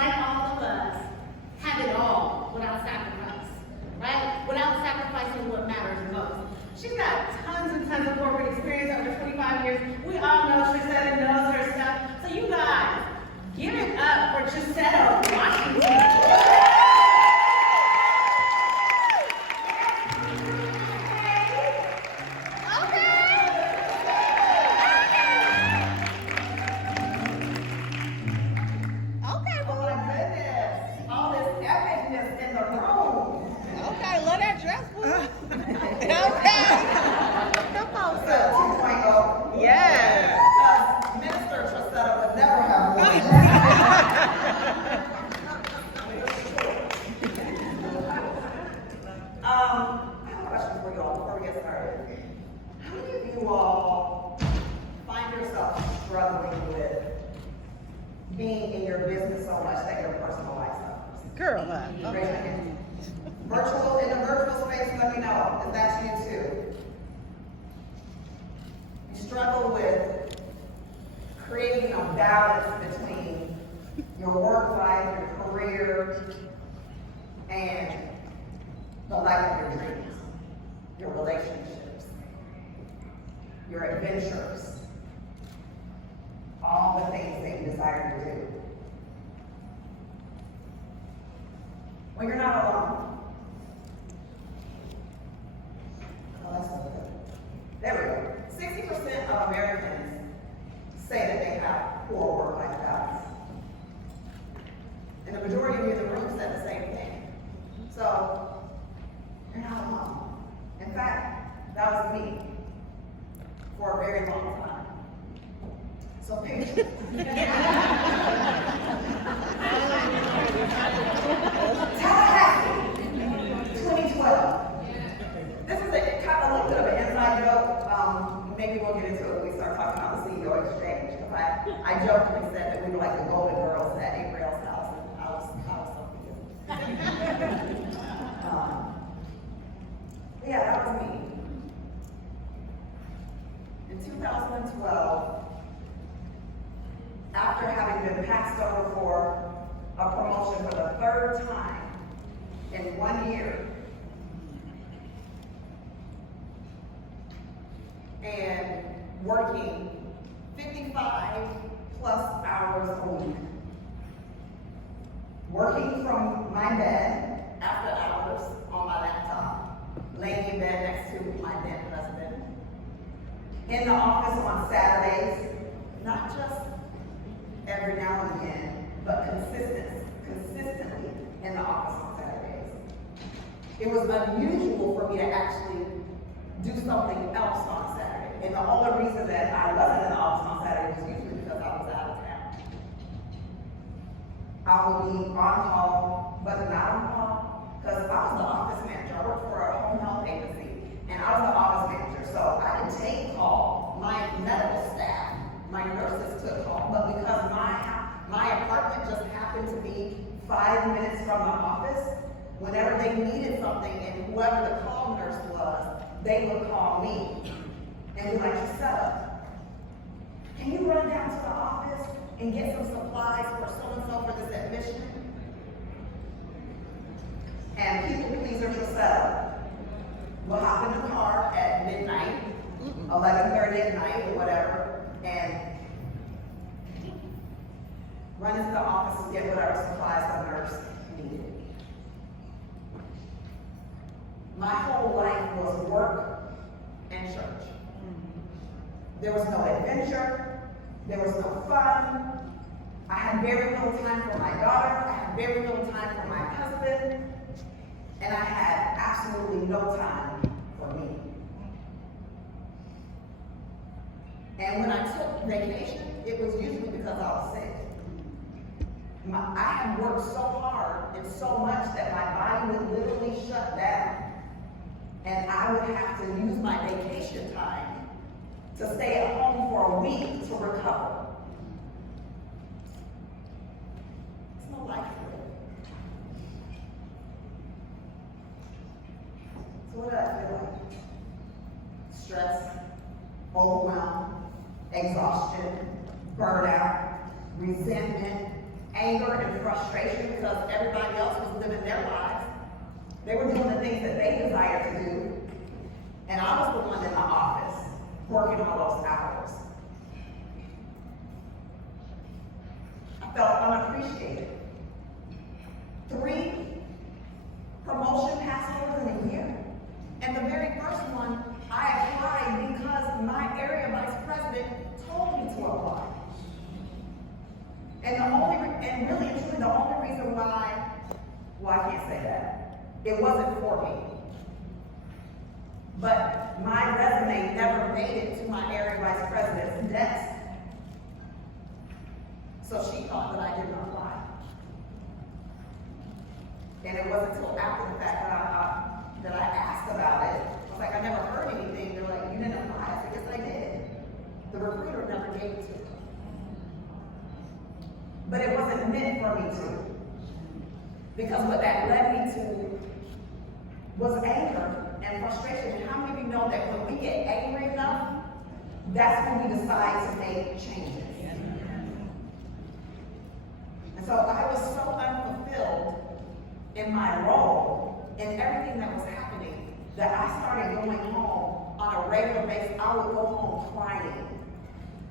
like all of us, have it all without sacrifice, right? Without sacrificing what matters most. She's got tons and tons of corporate experience over 25 years. We all know Trasetta knows her stuff. So you guys, give it up for Trasetta Washington. Being in your business so much that your personal life suffers. Girl, okay. Virtual, in the virtual space, let me know if that's you too. You struggle with creating a balance between your work life, your career, and the life of your dreams, your relationships, your adventures, all the things that you desire to do. Well, you're not alone. Oh, that's so good. There we go. 60% of Americans say that they have poor work-life balance. And the majority of you in the room said the same thing. So, you're not alone. In fact, that was me for a very long time. So picture. Tallahassee, 2012. This is a kind of a little bit of an inside joke. Maybe we'll get into it when we start talking about the CEO exchange. I jokingly said that we were like the Golden Girls at April's house, and I was so yeah, that was me. In 2012. After having been passed over for a promotion for the third time in 1 year, and working 55 plus hours a week, working from my bed after hours on my laptop, laying in bed next to my then husband, in the office on Saturdays, not just every now and again, but consistently in the office on Saturdays. It was unusual for me to actually do something else on Saturday. And the only reason that I wasn't in the office on Saturday was usually because I was out of town. I would be on call, but not on call, because I was the office manager. I worked for a home health agency, and I was the office manager, so I didn't take call. My medical staff, my nurses took call, but because my apartment just happened to be 5 minutes from the office, whenever they needed something and whoever the call nurse was, they would call me and be like, Trasetta, can you run down to the office and get some supplies for so-and-so for this admission? And people pleaser Trasetta will hop in the car at midnight, 11:30 at night or whatever, and run into the office and get whatever supplies the nurse needed. My whole life was work and church. There was no adventure. There was no fun. I had very little time for my daughter. I had very little time for my husband. And I had absolutely no time for me. And when I took vacation, it was usually because I was sick. I had worked so hard and so much that my body would literally shut down. And I would have to use my vacation time to stay at home for a week to recover. It's no life for it. So what did I feel like? Stress, overwhelm, exhaustion, burnout, resentment, anger and frustration because everybody else was living their lives. They were doing the things that they desired to do. And I was the one in the office working all those hours. I felt unappreciated. 3 promotion passovers in a year. And the very first one, I applied because my area vice president told me to apply. And really and truly the only reason why, well, I can't say that. It wasn't for me. But my resume never made it to my area vice president's desk. So she thought that I didn't apply. And it wasn't until after the fact that I asked about it. I was like, I never heard anything. They're like, you didn't apply? I said, yes, I did. The recruiter never gave it to me. But it wasn't meant for me to. Because what that led me to was anger and frustration. And how many of you know that when we get angry enough, that's when we decide to make changes? And so I was so unfulfilled in my role, in everything that was happening, that I started going home on a regular basis. I would go home crying.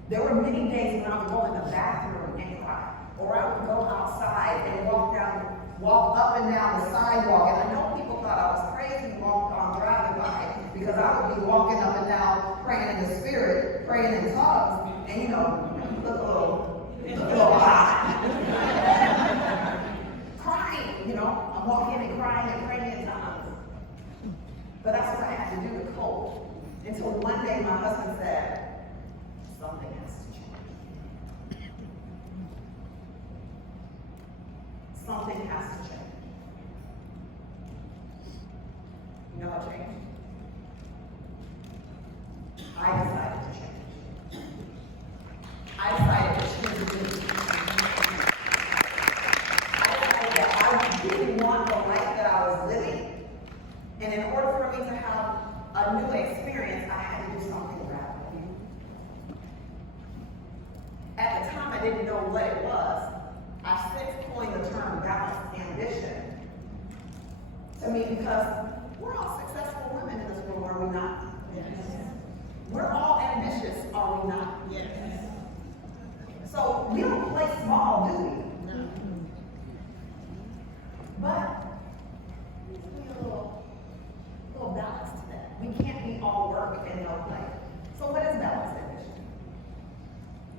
There were many days when I would go in the bathroom and cry. Or I would go outside and walk up and down the sidewalk. And I know people thought I was crazy on driving by, because I would be walking up and down, praying in the spirit, praying in tongues, and look a little high. Crying, I'm walking and crying and praying in tongues. But that's what I had to do to cope. Until one day my husband said, something has to change. Something has to change. You know what changed? I decided to change. I decided to change. I decided that I didn't want the life that I was living. And in order for me to have a new experience, I had to do something radical. At the time, I didn't know what it was. I've since coined the term balanced ambition to me, because we're all successful women in this world, are we not? Yes. We're all ambitious, are we not? Yes. So we don't play small, do we? No. But we need a little balance to that. We can't be all work and no play. So what is balanced ambition?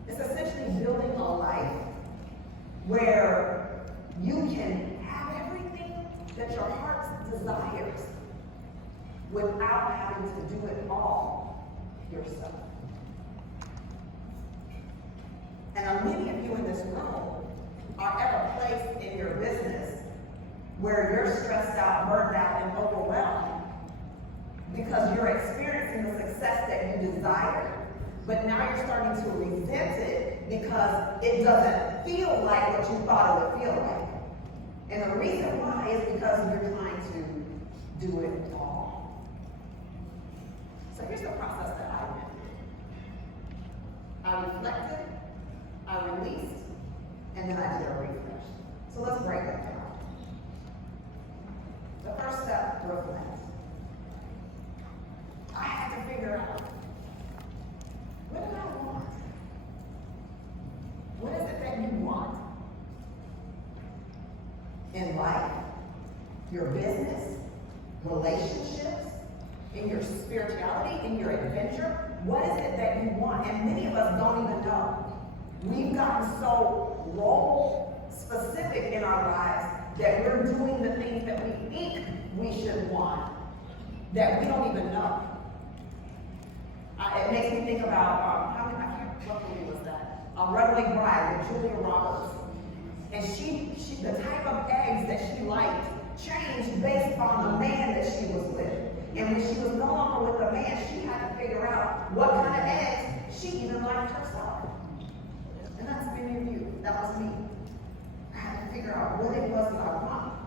It's essentially building a life where you can have everything that your heart desires without having to do it all yourself. And many of you in this room are at a place in your business where you're stressed out, burned out, and overwhelmed because you're experiencing the success that you desire, but now you're starting to resent it because it doesn't feel like what you thought it would feel like. And the reason why is because you're trying to do it all. So here's the process that I went through. I reflected, I released, and then I did a refresh. So let's break that down. The first step, reflect. I had to figure out, what do I want? What is it that you want? In life, your business, relationships, in your spirituality, in your adventure, what is it that you want? And many of us don't even know. We've gotten so role specific in our lives that we're doing the things that we think we should want that we don't even know. It makes me think about, what movie was that? Runaway Bride with Julia Roberts. And the type of eggs that she liked changed based on the man that she was with. And when she was no longer with the man, she had to figure out what kind of eggs she even liked herself. And that's many of you. That was me. I had to figure out what it was that I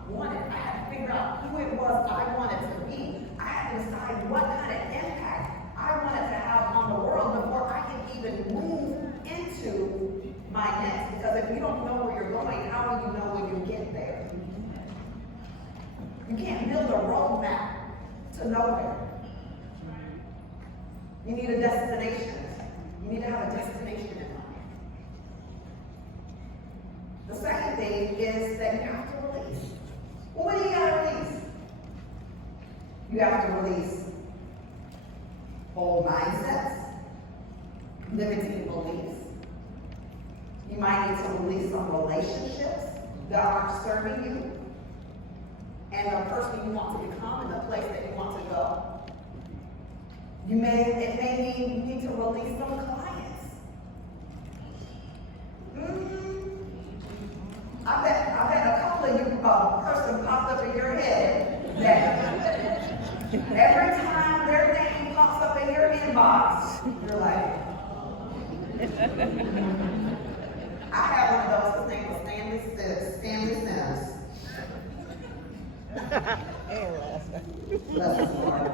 wanted. I had to figure out who it was I wanted to be. I had to decide what kind of impact I wanted to have on the world before I could even move into my next. Because if you don't know where you're going, how You can't build a roadmap to nowhere. You need a destination. You need to have a destination in mind. The second thing is that you have to release. Well, what do you gotta release? You have to release old mindsets, limiting beliefs. You might need to release some relationships that aren't serving you and the person you want to become and the place that you want to go. It may mean you need to release some clients. I bet a couple of you, person popped up in your head that every time their name pops up in your inbox, you're like, I have one of those. His name was Stanley Sims. Bless his heart.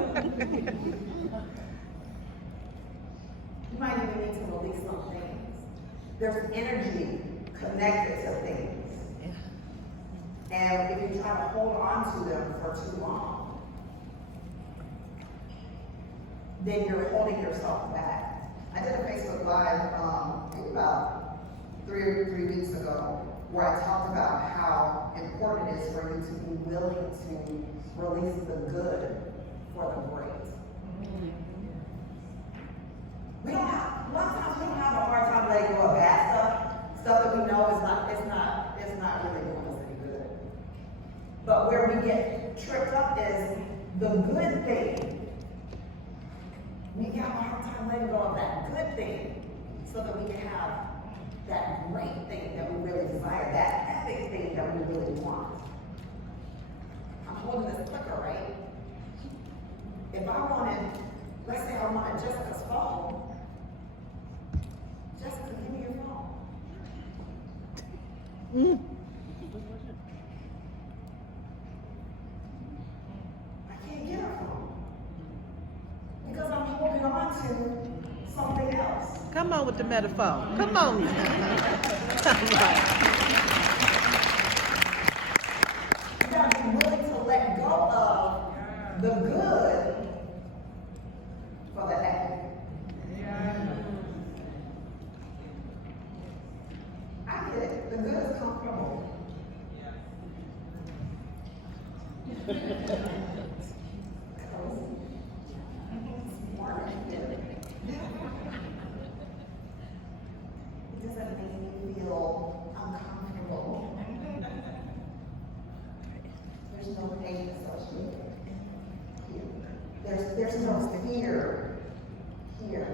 You might even need to release some things. There's energy connected to things. And if you try to hold on to them for too long, then you're holding yourself back. I did a Facebook Live, I think about three weeks ago, where I talked about how important it is for you to be willing to release the good for the great. A lot of times we don't have a hard time letting go of bad stuff that we know is not really doing us any good. But where we get tripped up is the good thing. We have a hard time letting go of that good thing so that we can have that great thing that we really desire, that epic thing that we really want. I'm holding this clicker, right? If I wanted, let's say I wanted Jessica's phone. Jessica, give me your phone. I can't get her phone because I'm holding on to something else. Come on with the metaphor. Come on. You gotta be willing to let go of the good for the epic. I get it. The good is comfortable. It doesn't make me feel uncomfortable. There's no pain associated here. There's no fear here.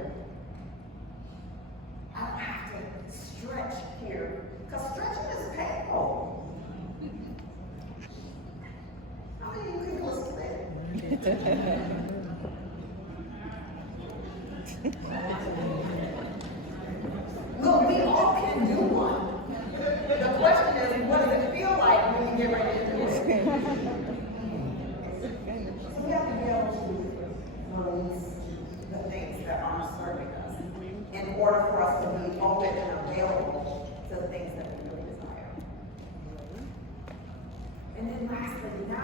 I don't have to stretch here, because stretching is painful. How many of you can do a split? Look, we all can do one. The question is, what does it feel like when you get ready to do it? So we have to be able to release the things that aren't serving us in order for us to be open and available to the things that we really desire. And then lastly, now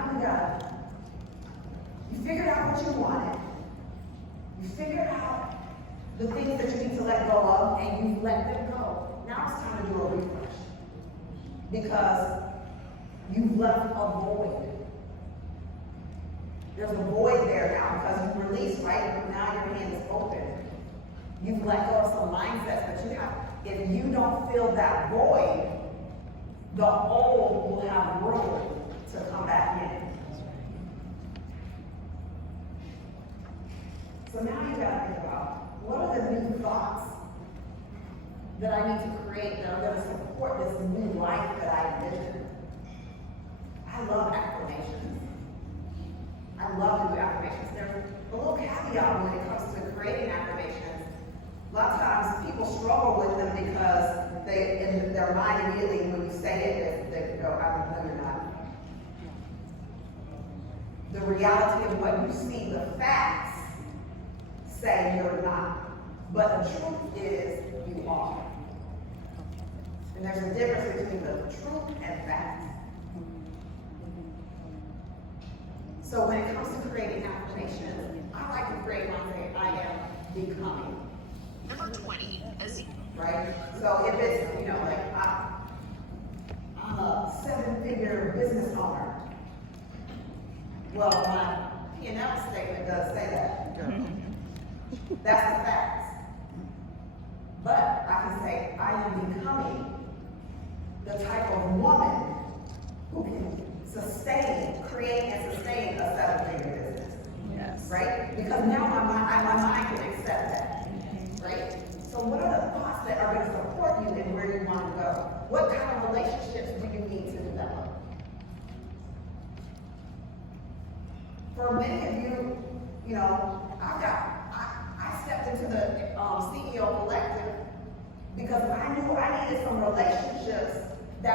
you figured out what you wanted. You figured out the things that you need to let go of, and you've let them go. Now it's time to do a refresh. Because you've left a void. There's a void there now because you've released, right? Now your hand is open. You've let go of some mindsets that you have. If you don't fill that void, the old will have room to come back in. So now you gotta think about, what are the new thoughts that I need to create that are gonna support this new life that I envision? I love affirmations. I love to do affirmations. There's a little caveat when it comes to creating affirmations. A lot of times people struggle with them because in their mind immediately when you say it, they go, I know you're not. The reality of what you see, the facts say you're not. But the truth is you are. And there's a difference between the truth and facts. So when it comes to creating affirmations, I like to create one say, I am becoming. Number 20. Right? So if it's, like I'm a 7-figure business owner. Well, my P&L statement does say that. That's the facts. But I can say I am becoming the type of woman who can create and sustain a 7-figure business. Yes. Right? Because now my mind can accept that. Right? So what are the thoughts that are going to support you in where you want to go? What kind of relationships do you need to develop? For many of you, I stepped into the CEO collective because I knew I needed some relationships, I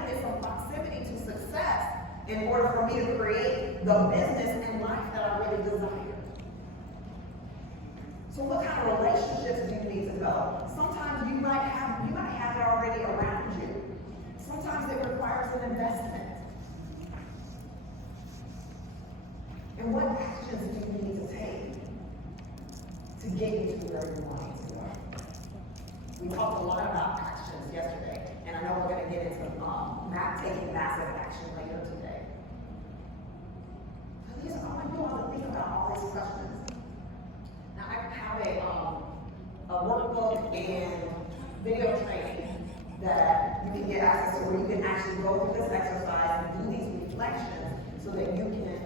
needed some proximity to success in order for me to create the business and life that I really desired. So what kind of relationships do you need to develop? Sometimes you might have it already around you. Sometimes it requires an investment. And what actions do you need to take to get you to where you want to go? We talked a lot about actions yesterday, and I know we're going to get into taking massive action later today. But these are all I want to think about all these questions. Now I have a workbook and video training that you can get access to, where you can actually go through this exercise and do these reflections so that you can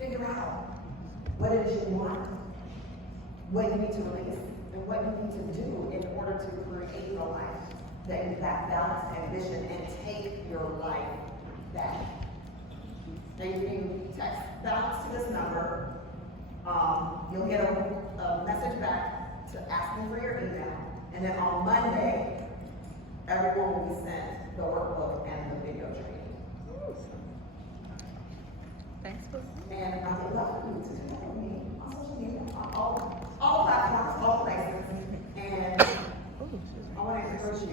figure out what it is you want, what you need to release, and what you need to do in order to create the life that balanced ambition and take your life back. Now you can text balance to this number. You'll get a message back to ask me for your email, and then on Monday, everyone will be sent the workbook and the video training. Thanks for. And I would love for you to connect with me on social media, on all platforms, all places. And I want to encourage you to